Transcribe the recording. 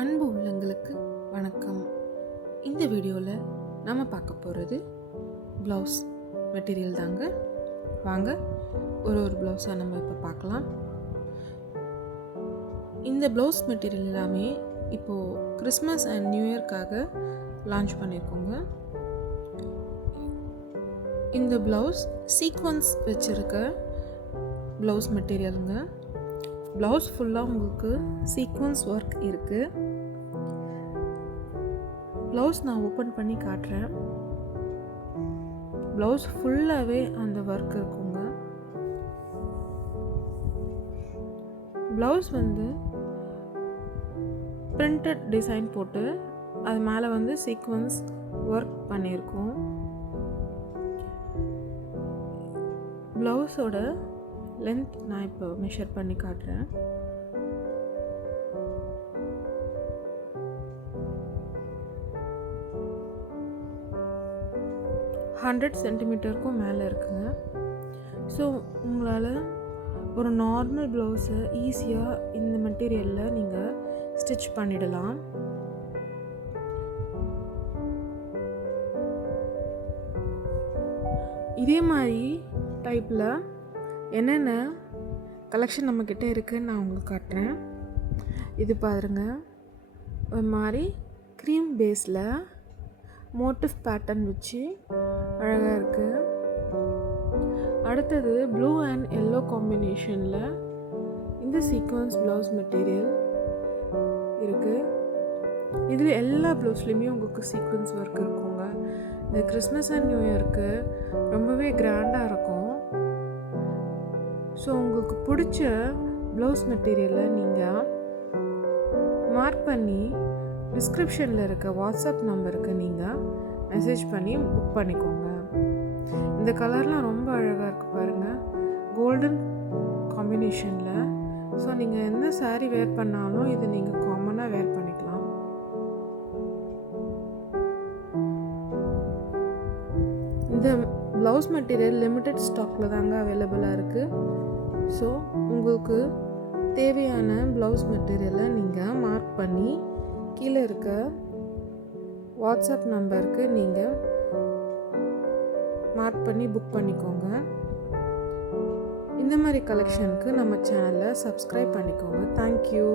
அன்பு உள்ளங்களுக்கு வணக்கம். இந்த வீடியோவில் நம்ம பார்க்க போகிறது ப்ளவுஸ் மெட்டீரியல் தாங்க. வாங்க ஒரு ப்ளவுஸாக நம்ம இப்போ பார்க்கலாம். இந்த ப்ளவுஸ் மெட்டீரியல் எல்லாமே இப்போது கிறிஸ்மஸ் அண்ட் நியூ இயர்க்காக லான்ச் பண்ணியிருக்கோங்க. இந்த ப்ளவுஸ் சீக்வன்ஸ் வச்சுருக்க ப்ளவுஸ் மெட்டீரியலுங்க. ப்ளவுஸ் ஃபுல்லாக உங்களுக்கு சீக்வன்ஸ் ஒர்க் இருக்குது. ப்ளவுஸ் நான் ஓப்பன் பண்ணி காட்டுறேன். ப்ளவுஸ் ஃபுல்லாகவே அந்த ஒர்க் இருக்குங்க. ப்ளவுஸ் பிரிண்டட் டிசைன் போட்டு அது மேலே சீக்வன்ஸ் ஒர்க் பண்ணியிருக்கோம். ப்ளவுஸோட லென்த் நான் இப்போ மெஷர் பண்ணி காட்டுறேன். ஹண்ட்ரட் சென்டிமீட்டருக்கும் மேலே இருக்குங்க. ஸோ உங்களால் ஒரு நார்மல் ப்ளவுஸை ஈஸியாக இந்த மெட்டீரியலில் நீங்கள் ஸ்டிச் பண்ணிடலாம். இதே மாதிரி டைப்பில் என்னென்ன கலெக்ஷன் நம்மக்கிட்ட இருக்குதுன்னு நான் உங்களுக்கு காட்டுறேன். இது பாருங்க, ஒரு மாதிரி க்ரீம் பேஸில் மோட்டிவ் பேட்டர்ன் வச்சு அழகாக இருக்குது. அடுத்தது ப்ளூ அண்ட் எல்லோ காம்பினேஷனில் இந்த சீக்வன்ஸ் ப்ளவுஸ் மெட்டீரியல் இருக்குது. இதில் எல்லா ப்ளவுஸ்லேயுமே உங்களுக்கு சீக்வன்ஸ் ஒர்க் இருக்குங்க. இந்த கிறிஸ்மஸ் அண்ட் நியூ இயருக்கு ரொம்பவே கிராண்டாக இருக்கும். ஸோ உங்களுக்கு பிடிச்ச ப்ளவுஸ் மெட்டீரியலை நீங்கள் மார்க் பண்ணி டிஸ்கிரிப்ஷனில் இருக்க வாட்ஸ்அப் நம்பருக்கு நீங்கள் மெசேஜ் பண்ணி புக் பண்ணிக்கோங்க. இந்த கலர்லாம் ரொம்ப அழகாக இருக்குது பாருங்கள், கோல்டன் காம்பினேஷனில். ஸோ நீங்கள் எந்த சாரீ வேர் பண்ணாலும் இது நீங்கள் காமனாக வேர் பண்ணிக்கலாம். இந்த ப்ளவுஸ் மெட்டீரியல் லிமிட்டட் ஸ்டாக்கில் தாங்க அவைலபிளாக இருக்குது. ஸோ உங்களுக்கு தேவையான ப்ளவுஸ் மெட்டீரியலை நீங்கள் மார்க் பண்ணி கீழே இருக்க வாட்ஸ்அப் நம்பருக்கு நீங்கள் மார்க் பண்ணி புக் பண்ணிக்கோங்க. இந்த மாதிரி கலெக்ஷனுக்கு நம்ம சேனலை சப்ஸ்கிரைப் பண்ணிக்கோங்க. தேங்க்யூ.